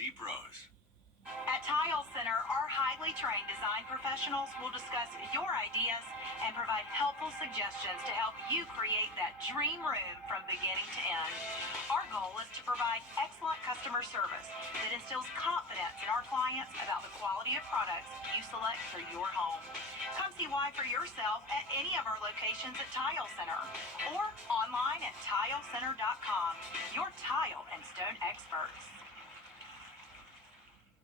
DC pros. At Tile Center, our highly trained design professionals will discuss your ideas and provide helpful suggestions to help you create that dream room from beginning to end. Our goal is to provide excellent customer service that instills confidence in our clients about the quality of products you select for your home. Come see why for yourself at any of our locations at Tile Center or online at tilecenter.com. Your tile and stone experts.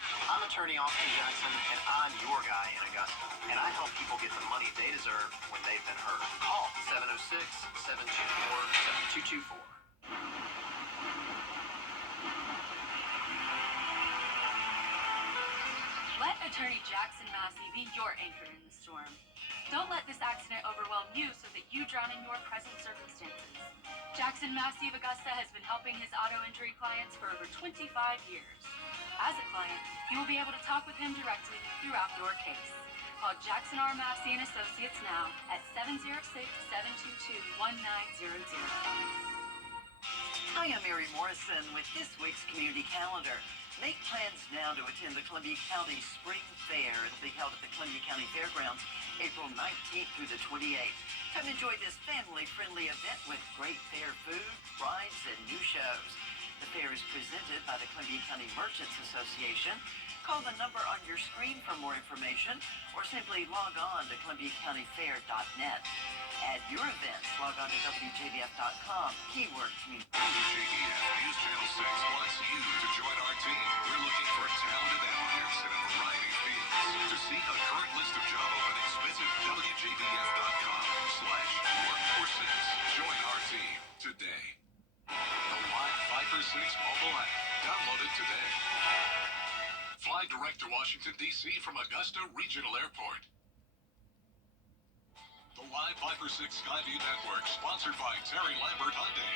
I'm attorney Austin Jackson, and I'm your guy in Augusta. And I help people get the money they deserve when they've been hurt. Call 706-724-7224. Let attorney Jackson Massey be your anchor in the storm. Don't let this accident overwhelm you so that you drown in your present circumstances. Jackson Massey of Augusta has been helping his auto injury clients for over 25 years. As a client, you will be able to talk with him directly throughout your case. Call Jackson R. Massey and Associates now at 706-722-1900. Hi, I'm Mary Morrison with this week's community calendar. Make plans now to attend the Columbia County Spring Fair. It'll be held at the Columbia County Fairgrounds April 19th through the 28th. Come enjoy this family-friendly event with great fair food, rides, and new shows. The fair is presented by the Columbia County Merchants Association. Call the number on your screen for more information or simply log on to columbiacountyfair.net. At your events, log on to WJBF.com, keyword community. WJBF News Channel 6 wants you to join our team. We're looking for talented applicants in a variety of fields. To see a current list of job openings, visit WJBF.com/workforce6. Join our team today. The Live Viper 6 mobile app. Download it today. Fly direct to Washington, D.C. from Augusta Regional Airport. The Live Viper 6 Skyview Network, sponsored by Terry Lambert Hyundai.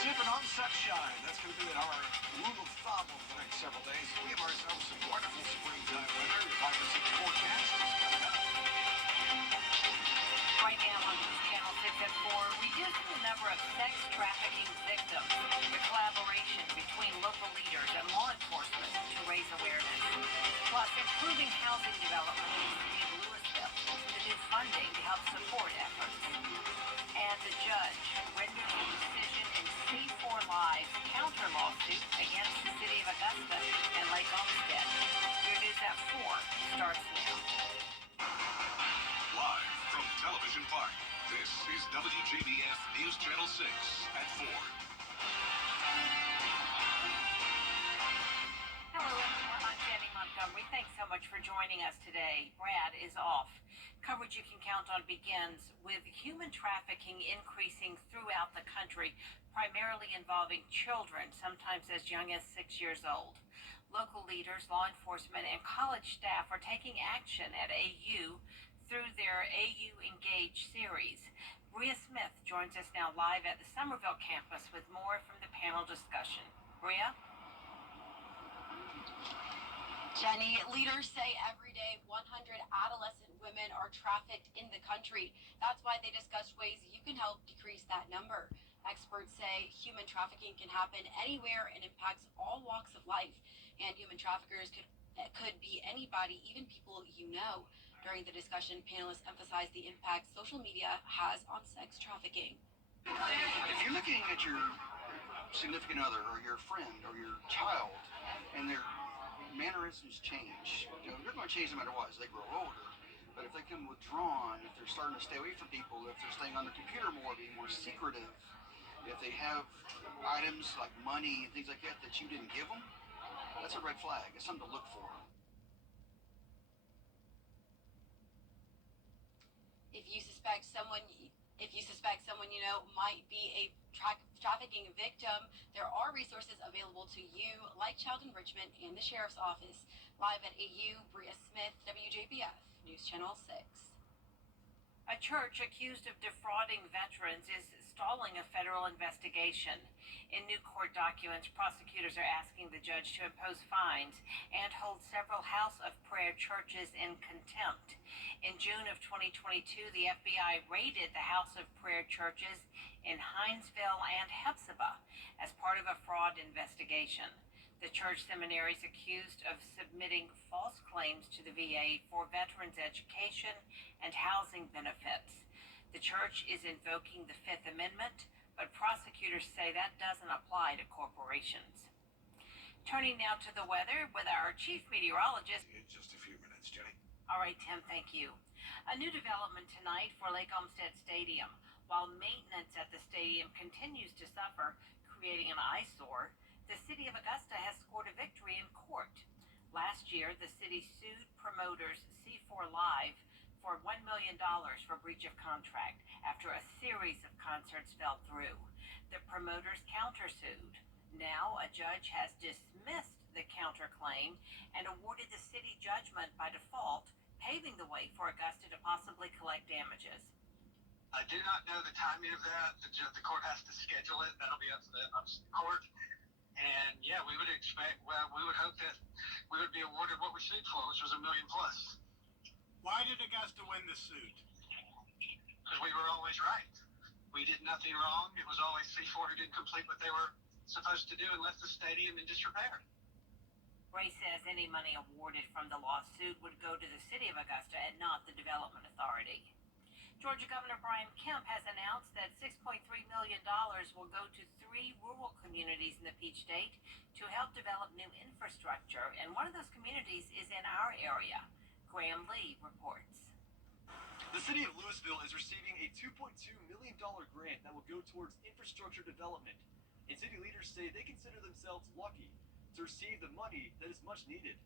Sipping on sunshine. That's going to be our rule of thumb over the next several days. We have ourselves some wonderful springtime weather. The Viper 6 forecast is coming up. Right now on News Channel 6 at 4, reducing the number of sex trafficking victims. The collaboration between local leaders and law enforcement to raise awareness. Plus, improving housing development in the city of Louisville to do funding to help support efforts. And the judge renders a decision in C4 Live's counter lawsuit against the city of Augusta and Lake Olmsted. Your news at 4 starts now. Live from Television Park, this is WJBF News Channel 6 at 4. Hello, everyone. I'm Jenny Montgomery. Thanks so much for joining us today. Brad is off. Coverage you can count on begins with human trafficking increasing throughout the country, primarily involving children, sometimes as young as 6 years old. Local leaders, law enforcement, and college staff are taking action at AU through their AU Engage series. Bria Smith joins us now live at the Somerville campus with more from the panel discussion. Bria? Jenny, leaders say every day 100 adolescent women are trafficked in the country. That's why they discussed ways you can help decrease that number. Experts say human trafficking can happen anywhere and impacts all walks of life. And human traffickers could be anybody, even people you know. During the discussion, panelists emphasized the impact social media has on sex trafficking. If you're looking at your significant other or your friend or your child and their mannerisms change, they're going to change no matter what as they grow older. But if they become withdrawn, if they're starting to stay away from people, if they're staying on their computer more, being more secretive, if they have items like money and things like that that you didn't give them, that's a red flag. It's something to look for. If you suspect someone you know might be a trafficking victim, there are resources available to you, like child enrichment and the sheriff's office. Live at AU, Bria Smith, WJBF News Channel 6. A church accused of defrauding veterans is stalling a federal investigation. In new court documents, prosecutors are asking the judge to impose fines and hold several House of Prayer churches in contempt. In June of 2022, the FBI raided the House of Prayer churches in Hinesville and Hephzibah as part of a fraud investigation. The church seminaries accused of submitting false claims to the VA for veterans' education and housing benefits. The church is invoking the Fifth Amendment, but prosecutors say that doesn't apply to corporations. Turning now to the weather with our chief meteorologist. In just a few minutes, Jenny. All right, Tim, thank you. A new development tonight for Lake Olmsted Stadium. While maintenance at the stadium continues to suffer, creating an eyesore, the city of Augusta has scored a victory in court. Last year, the city sued promoters C4 Live for $1 million for breach of contract after a series of concerts fell through. The promoters countersued. Now, a judge has dismissed the counterclaim and awarded the city judgment by default, paving the way for Augusta to possibly collect damages. I do not know the timing of that. The court has to schedule it. That'll be up to the court. And yeah, we would hope that we would be awarded what we sued for, which was $1 million plus. Why did Augusta win the suit? Because we were always right. We did nothing wrong. It was always C4 who didn't complete what they were supposed to do and left the stadium in disrepair. Ray says any money awarded from the lawsuit would go to the city of Augusta and not the Development Authority. Georgia Governor Brian Kemp has announced that $6.3 million will go to 3 rural communities in the Peach State to help develop new infrastructure, and one of those communities is in our area. Graham Lee reports. The city of Louisville is receiving a $2.2 million grant that will go towards infrastructure development, and city leaders say they consider themselves lucky to receive the money that is much needed.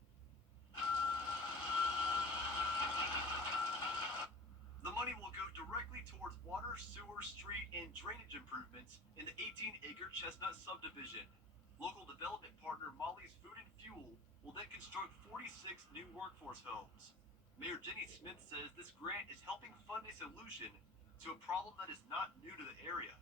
The money will go directly towards water, sewer, street, and drainage improvements in the 18-acre Chestnut subdivision. Local development partner Molly's Food and Fuel will then construct 46 new workforce homes. Mayor Jenny Smith says this grant is helping fund a solution to a problem that is not new to the area.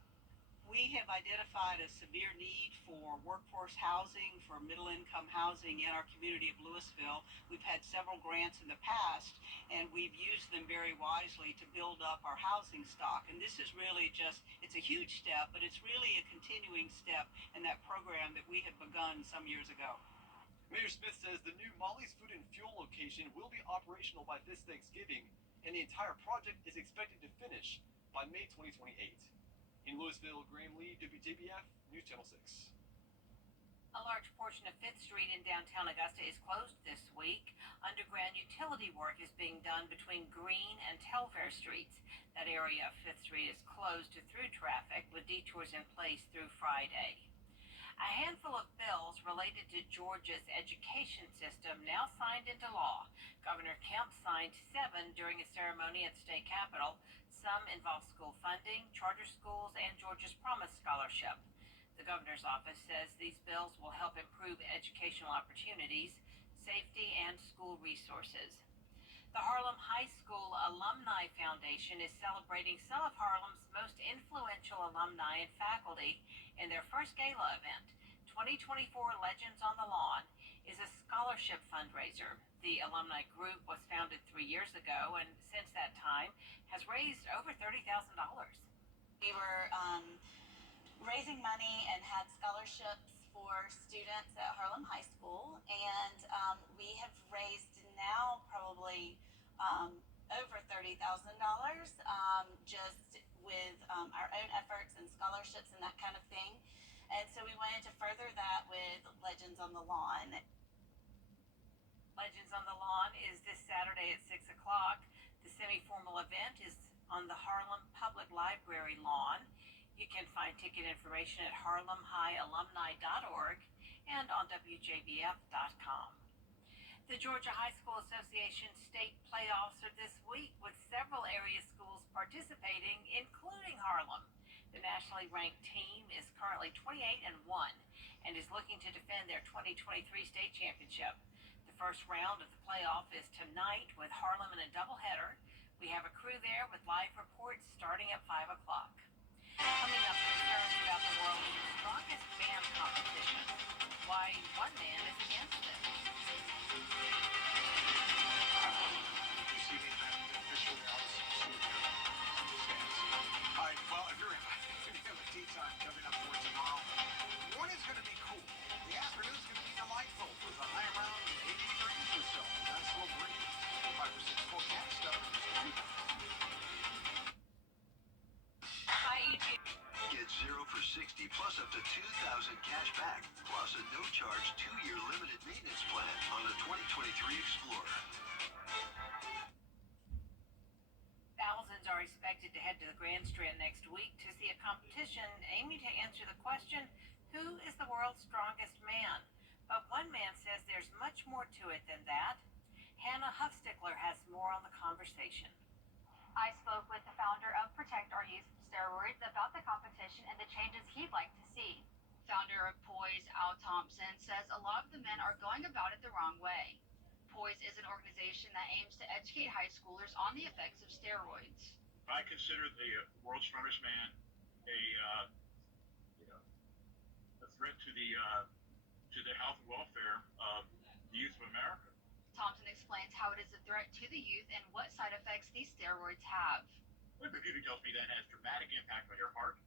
We have identified a severe need for workforce housing, for middle-income housing in our community of Louisville. We've had several grants in the past, and we've used them very wisely to build up our housing stock. And this is really it's a huge step, but it's really a continuing step in that program that we had begun some years ago. Mayor Smith says the new Molly's Food and Fuel location will be operational by this Thanksgiving, and the entire project is expected to finish by May 2028. In Louisville, Graham Lee, WJBF, News Channel 6. A large portion of 5th Street in downtown Augusta is closed this week. Underground utility work is being done between Green and Telfair Streets. That area of 5th Street is closed to through traffic with detours in place through Friday. A handful of bills related to Georgia's education system now signed into law. Governor Kemp signed 7 during a ceremony at the state capitol. Some involve school funding, charter schools, and Georgia's Promise Scholarship. The governor's office says these bills will help improve educational opportunities, safety, and school resources. The Harlem High School Alumni Foundation is celebrating some of Harlem's most influential alumni and faculty in their first gala event. 2024 Legends on the Lawn is a scholarship fundraiser. The alumni group was founded 3 years ago and since that time has raised over $30,000. We were raising money and had scholarships for students at Harlem High School, and we have raised now probably over $30,000 just with our own efforts and scholarships and that kind of thing. And so we wanted to further that with Legends on the Lawn. Legends on the Lawn is this Saturday at 6 o'clock. The semi-formal event is on the Harlem Public Library lawn. You can find ticket information at harlemhighalumni.org and on WJBF.com. The Georgia High School Association state playoffs are this week with several area schools participating, including Harlem. The nationally ranked team is currently 28-1 and is looking to defend their 2023 state championship. The first round of the playoff is tonight with Harlem in a doubleheader. We have a crew there with live reports starting at 5 o'clock. Coming 0 for 60 plus up to $2,000 cash back, plus a no-charge 2-year limited maintenance plan on a 2023 Explorer. Thousands are expected to head to the grandstand next week to see a competition aiming to answer the question, who is the world's strongest man? But one man says there's much more to it than that. Hannah Huffstickler has more on the conversation. I spoke with the founder of Protect Our Youth from Steroids about the competition and the changes he'd like to see. Founder of Poise, Al Thompson, says a lot of the men are going about it the wrong way. Poise is an organization that aims to educate high schoolers on the effects of steroids. I consider the world's strongest man a threat to the health and welfare of the youth of America. Thompson explains how it is a threat to the youth and what side effects these steroids have. The computer tells me that has dramatic impact on your heart.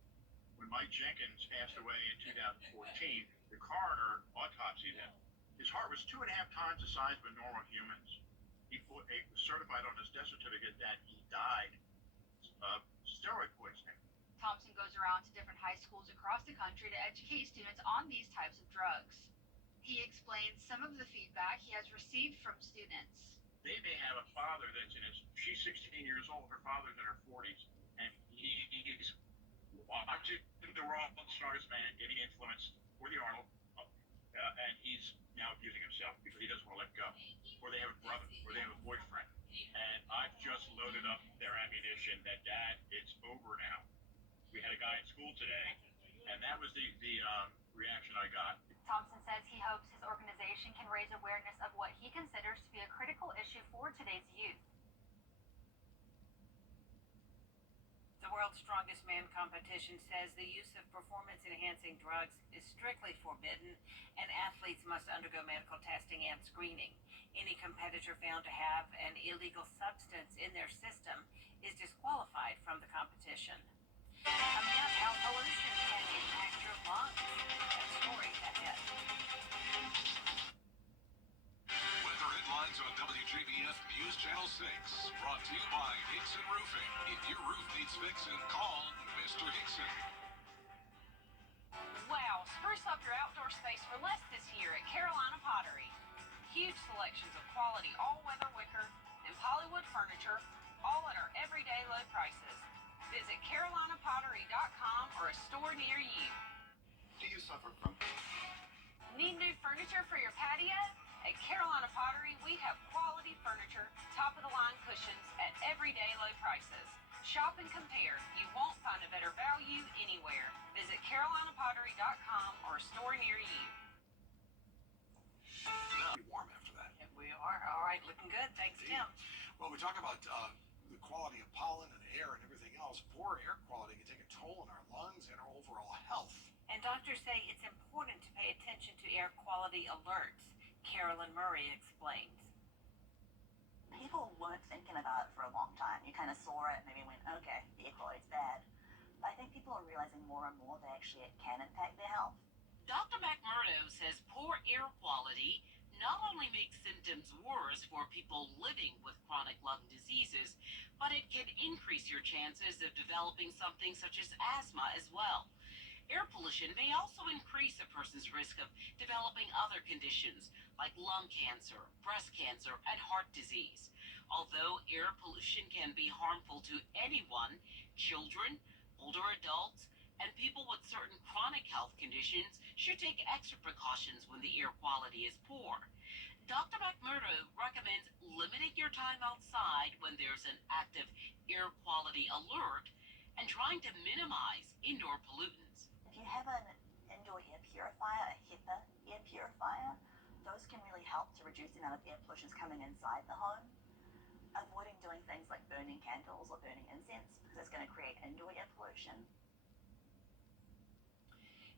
When Mike Jenkins passed away in 2014, the coroner autopsied him. His heart was 2.5 times the size of a normal human's. He was certified on his death certificate that he died of steroid poisoning. Thompson goes around to different high schools across the country to educate students on these types of drugs. He explains some of the feedback he has received from students. They may have a father she's 16 years old, her father's in her 40s, and he's watching the world's strongest man getting influenced for the Arnold, and he's now abusing himself because he doesn't want to let go. Or they have a brother, or they have a boyfriend. And I've just loaded up their ammunition that it's over now. We had a guy in school today, and that was the reaction I got. Thompson says he hopes his organization can raise awareness of what he considers to be a critical issue for today's youth. The World's Strongest Man competition says the use of performance-enhancing drugs is strictly forbidden, and athletes must undergo medical testing and screening. Any competitor found to have an illegal substance in their system is disqualified from the competition. About how pollution can impact your lungs. That story ahead. Weather headlines on WJBF News Channel 6. Brought to you by Hickson Roofing. If your roof needs fixing, call Mr. Hickson. Wow, spruce up your outdoor space for less this year at Carolina Pottery. Huge selections of quality all-weather wicker and polywood furniture, all at our everyday low prices. Visit carolinapottery.com or a store near you. Do you suffer from? Need new furniture for your patio? At Carolina Pottery, we have quality furniture, top-of-the-line cushions at everyday low prices. Shop and compare. You won't find a better value anywhere. Visit carolinapottery.com or a store near you. Now, be warm after that. And we are. All right, looking good. Thanks, Indeed. Tim. Well, we talk about the quality of pollen and air and everything else. Poor air quality can take a toll on our lungs and our overall health. And doctors say it's important to pay attention to air quality alerts. Carolyn Murray explains. People weren't thinking about it for a long time. You kind of saw it, maybe went, okay, the air quality's bad. But I think people are realizing more and more that actually it can impact their health. Dr. McMurdo says poor air quality not only makes symptoms worse for people living with chronic lung diseases, but it can increase your chances of developing something such as asthma as well. Air pollution may also increase a person's risk of developing other conditions like lung cancer, breast cancer, and heart disease. Although air pollution can be harmful to anyone, children, older adults, and people with certain chronic health conditions should take extra precautions when the air quality is poor. Dr. McMurdo recommends limiting your time outside when there's an active air quality alert and trying to minimize indoor pollutants. If you have an indoor air purifier, a HEPA air purifier, those can really help to reduce the amount of air pollution coming inside the home. Avoiding doing things like burning candles or burning incense because it's going to create indoor air pollution.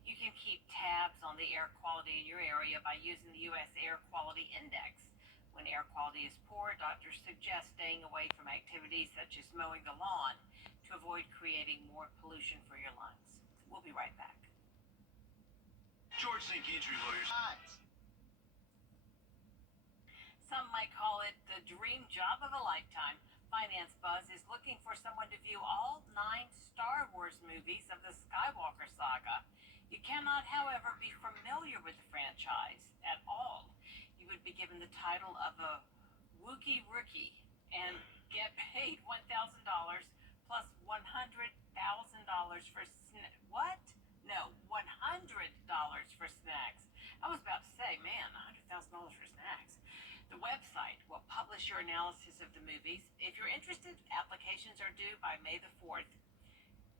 You can keep tabs on the air quality in your area by using the U.S. Air Quality Index. When air quality is poor, doctors suggest staying away from activities such as mowing the lawn to avoid creating more pollution for your lungs. We'll be right back. George St. Guidry Lawyers. Some might call it the dream job of a lifetime. Finance Buzz is looking for someone to view all 9 Star Wars movies movies of the Skywalker saga. You cannot, however, be familiar with the franchise at all. You would be given the title of a Wookiee rookie and get paid $1,000 plus $100,000 for what? No, $100 for snacks. I was about to say, man, $100,000 for snacks. The website will publish your analysis of the movies. If you're interested, applications are due by May the 4th.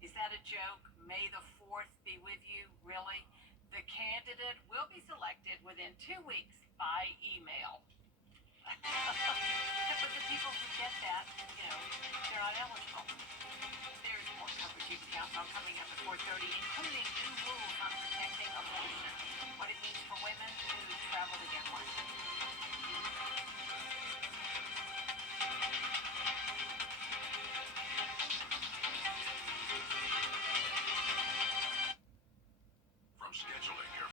Is that a joke? May the 4th be with you? Really? The candidate will be selected within 2 weeks by email. But the people who get that, they're not eligible. There's more coverage you can count on coming up at 4:30, including new rules